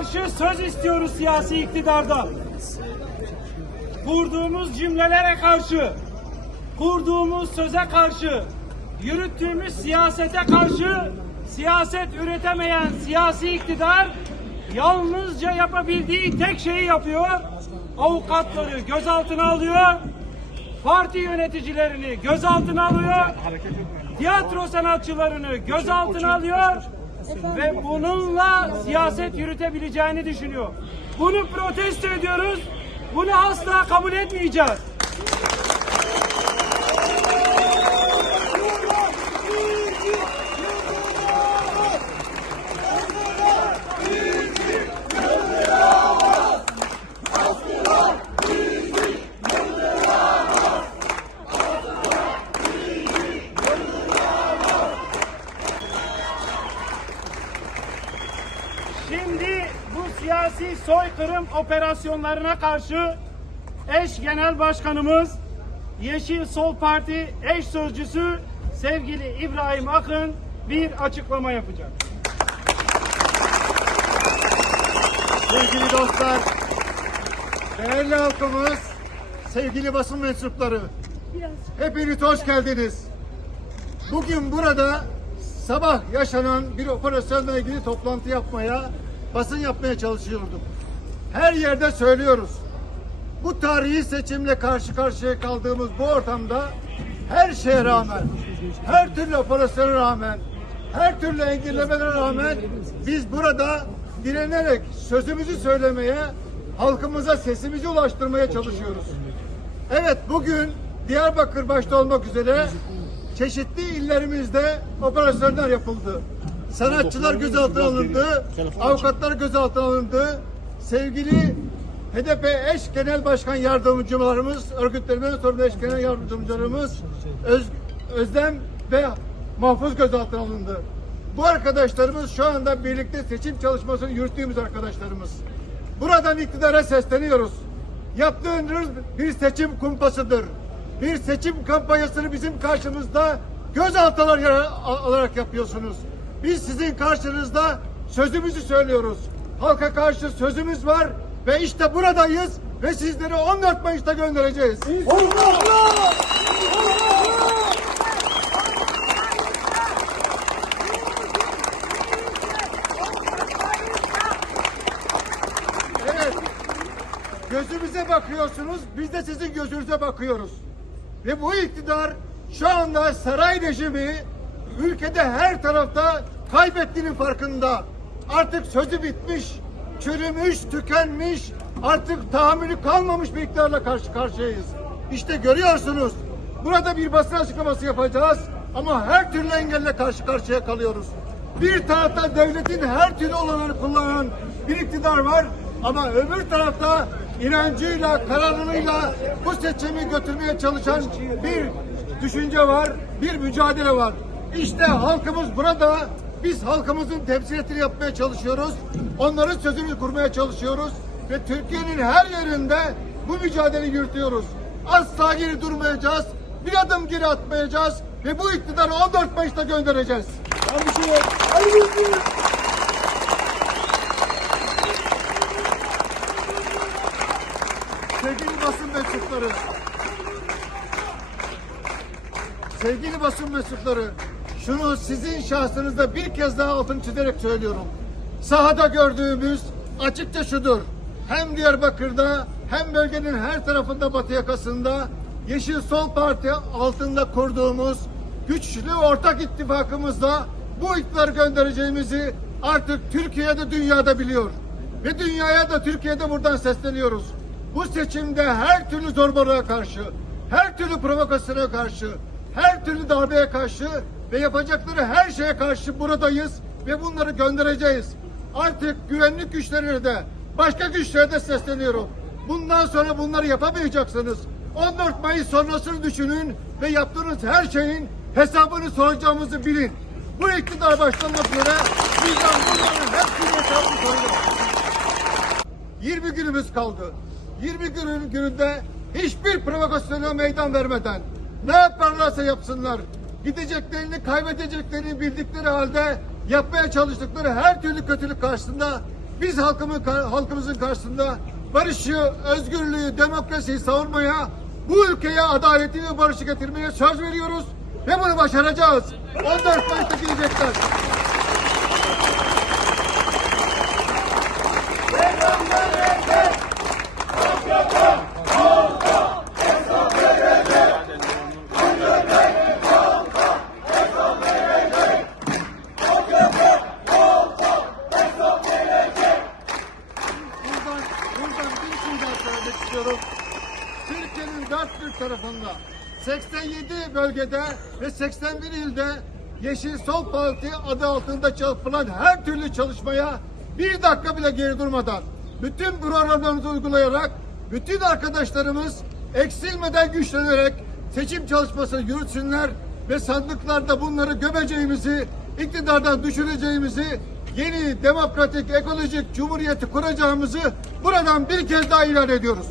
Karşı söz istiyoruz siyasi iktidarda. Kurduğumuz cümlelere karşı, kurduğumuz söze karşı, yürüttüğümüz siyasete karşı siyaset üretemeyen siyasi iktidar yalnızca yapabildiği tek şeyi yapıyor. Avukatları gözaltına alıyor. Parti yöneticilerini gözaltına alıyor. Tiyatro sanatçılarını gözaltına alıyor ve bununla siyaset yürütebileceğini düşünüyor. Bunu protesto ediyoruz. Bunu asla kabul etmeyeceğiz. Şimdi bu siyasi soykırım operasyonlarına karşı eş genel başkanımız Yeşil Sol Parti eş sözcüsü sevgili İbrahim Akın bir açıklama yapacak. Sevgili dostlar, değerli halkımız, sevgili basın mensupları, hepiniz hoş geldiniz. Bugün burada sabah yaşanan bir operasyonla ilgili toplantı yapmaya, basın yapmaya çalışıyorduk. Her yerde söylüyoruz. Bu tarihi seçimle karşı karşıya kaldığımız bu ortamda her şeye rağmen, her türlü operasyona rağmen, her türlü engellemelere rağmen biz burada direnerek sözümüzü söylemeye, halkımıza sesimizi ulaştırmaya çalışıyoruz. Evet bugün Diyarbakır başta olmak üzere çeşitli illerimizde operasyonlar yapıldı. Sanatçılar gözaltına alındı, avukatlar gözaltına alındı. Sevgili HDP eş genel başkan yardımcılarımız, örgütlenme sorumlu eş genel yardımcılarımız Öz, Özlem ve Mahfuz gözaltına alındı. Bu arkadaşlarımız şu anda birlikte seçim çalışmasını yürüttüğümüz arkadaşlarımız. Buradan iktidara sesleniyoruz. Yaptığınız bir seçim kumpasıdır. Bir seçim kampanyasını bizim karşımızda gözaltılar alarak yapıyorsunuz. Biz sizin karşınızda sözümüzü söylüyoruz. Halka karşı sözümüz var ve işte buradayız ve sizleri 14 Mayıs'ta göndereceğiz. Evet. Gözümüze bakıyorsunuz, biz de sizin gözünüze bakıyoruz. Ve bu iktidar şu anda saray rejimi ülkede her tarafta kaybettiğinin farkında. Artık sözü bitmiş, çürümüş, tükenmiş, artık tahammülü kalmamış bir iktidarla karşı karşıyayız. İşte görüyorsunuz. Burada bir basın açıklaması yapacağız ama her türlü engelle karşı karşıya kalıyoruz. Bir tarafta devletin her türlü olanları kullanan bir iktidar var ama öbür tarafta inancıyla, kararlılığıyla bu seçimi götürmeye çalışan bir düşünce var, bir mücadele var. İşte halkımız burada. Biz halkımızın temsiliyetini yapmaya çalışıyoruz. Onların sözünü kurmaya çalışıyoruz. Ve Türkiye'nin her yerinde bu mücadeleyi yürütüyoruz. Asla geri durmayacağız. Bir adım geri atmayacağız. Ve bu iktidarı 14 Mayıs'ta göndereceğiz. Sevgili basın mensupları, sevgili basın mensupları, şunu sizin şahsınızda bir kez daha altını çizerek söylüyorum. Sahada gördüğümüz açıkça şudur. Hem Diyarbakır'da hem bölgenin her tarafında batı yakasında Yeşil Sol Parti altında kurduğumuz güçlü ortak ittifakımızla bu iktidarı göndereceğimizi artık Türkiye'de dünyada biliyor. Ve dünyaya da Türkiye'de buradan sesleniyoruz. Bu seçimde her türlü zorbalığa karşı, her türlü provokasyona karşı, her türlü darbeye karşı ve yapacakları her şeye karşı buradayız ve bunları göndereceğiz. Artık güvenlik güçlerine de başka güçlere de sesleniyorum. Bundan sonra bunları yapamayacaksınız. 14 Mayıs sonrasını düşünün ve yaptığınız her şeyin hesabını soracağımızı bilin. Bu iktidar başlamak üzere bizden bunların hepsinin hesabını soracağız. 20 günümüz kaldı. 20 günün gününde hiçbir provokasyona meydan vermeden ne yaparlarsa yapsınlar. Gideceklerini kaybedeceklerini bildikleri halde yapmaya çalıştıkları her türlü kötülük karşısında biz halkımın, halkımızın karşısında barışı, özgürlüğü, demokrasiyi savunmaya, bu ülkeye adaleti ve barışı getirmeye söz veriyoruz ve bunu başaracağız. 14 Mayıs'ta gelecekler. Buradan, istiyorum. Türkiye'nin dört bir tarafında 87 bölgede ve 81 ilde Yeşil Sol Parti adı altında yapılan her türlü çalışmaya bir dakika bile geri durmadan bütün programlarımızı uygulayarak bütün arkadaşlarımız eksilmeden güçlenerek seçim çalışmasını yürütsünler ve sandıklarda bunları gömeceğimizi, iktidardan düşüreceğimizi, yeni demokratik ekolojik cumhuriyeti kuracağımızı buradan bir kez daha ilan ediyoruz.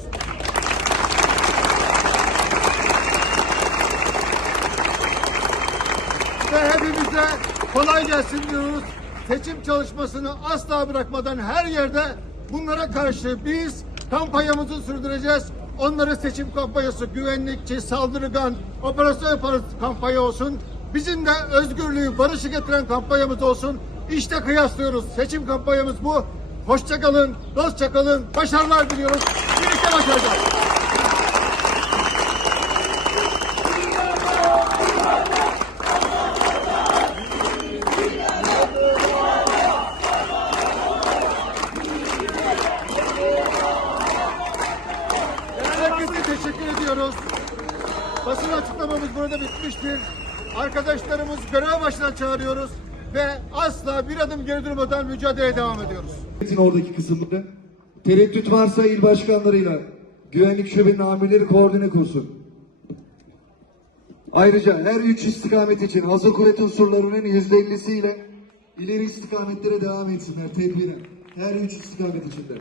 Ve hepimize kolay gelsin diyoruz. Seçim çalışmasını asla bırakmadan her yerde bunlara karşı biz kampanyamızı sürdüreceğiz. Onların seçim kampanyası güvenlikçi, saldırgan, operasyon yaparız kampanya olsun. Bizim de özgürlüğü, barışı getiren kampanyamız olsun. İşte kıyaslıyoruz. Seçim kampanyamız bu. Hoşça kalın, dostça kalın, başarılar diliyoruz. Birlikte başaracağız. Herkese teşekkür ediyoruz. Basın açıklamamız burada bitmiştir. Arkadaşlarımız görev başına çağırıyoruz ve asla bir adım geri durmadan mücadeleye devam ediyoruz. Oradaki kısımları. Tereddüt varsa il başkanlarıyla güvenlik şubenin amirleri koordine kursun. Ayrıca her üç istikamet için hazır kuvvet unsurlarının yüzde ellisiyle ileri istikametlere devam etsinler tedbiren. Her üç istikamet içinde.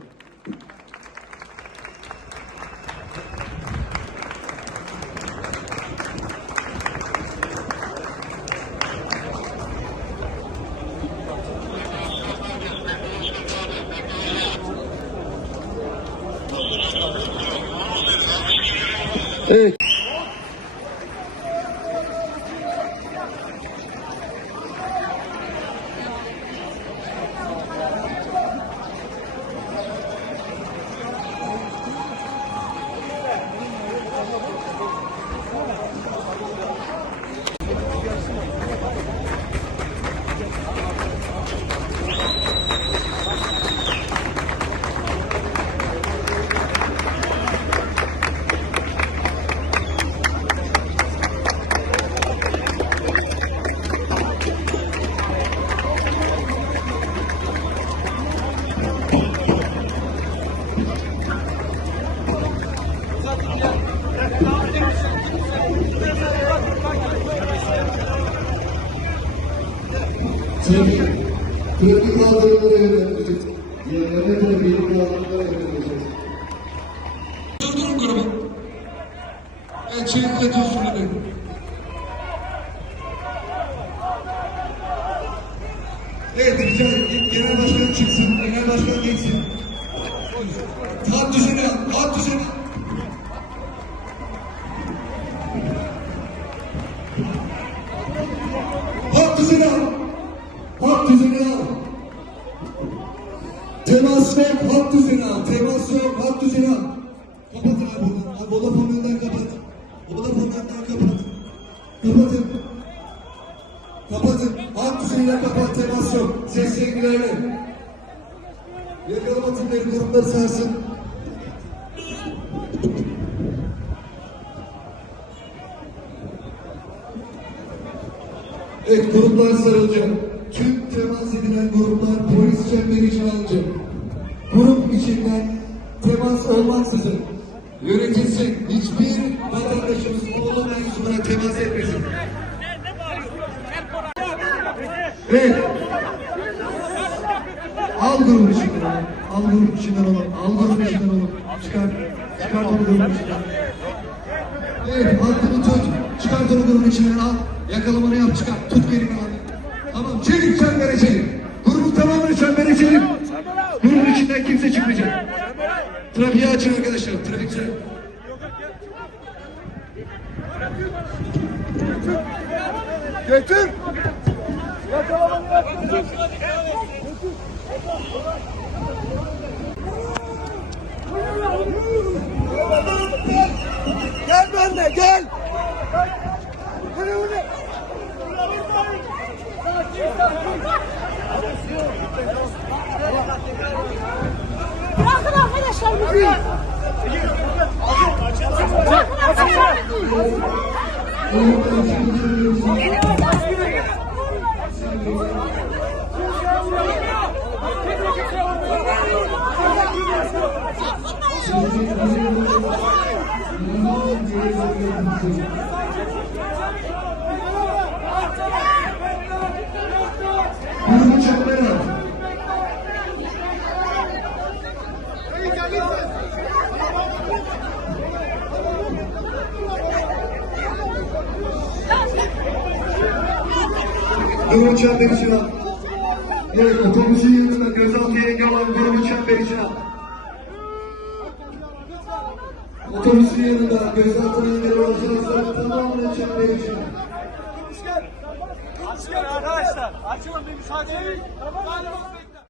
Yönlendirecek. Yerlere trafiği kaldırımlara yönlendirecek. Durdurun grubu. Evet, çelik kuvvet unsurları. Evet, ederim. Genel başkan çıksın. Genel başkan geçsin. Hat düzeni al, hat düzeni al. Hat düzeni al. Temas yok, düzeni al. Kapatın abi buradan. Abi Vodafone'dan kapat. Vodafone'dan kapat. Kapatın. Kapatın. Hat düzeniyle kapat. Temas yok. Ses yengilerle. Yakalama timleri grupları sarsın. Evet gruplar sarılacak. Temas olmaksızın yönetilsin. Hiçbir vatandaşımız oğlu mensubuna temas etmesin. Evet. Al grubun içinden oğlum. Al grubun içinden oğlum. Al grubun içinden oğlum. Çıkar. Çıkar onu grubun içinden. Evet, hakkını tut. Çıkart onu grubun içinden al. Yakalamanı yap, çıkar. Tut elini abi. Tamam, çevik çembere çevik. Grubun içinden kimse çıkmayacak. Trafiği açın arkadaşlar. Trafikçi. Götür. Gel benimle gel. Grubu Grubu çemberi için al. Evet, otobüsün yanında gözaltıya engel olan grubu çemberi için al. Otobüsün yanında gözaltına engel olan şahısların tamamını çemberi için al. Arkadaşlar açılın bir müsaade edin.